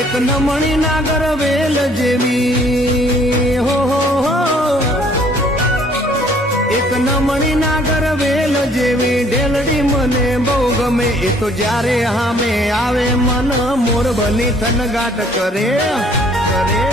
એક નમણી નાગર વેલ જેવી હો એક નમણી નાગર વેલ જેવી ઢેલડી મને બહુ ગમે. એ તો જ્યારે હામે આવે મન મોર બની થનગાટ કરે કરે.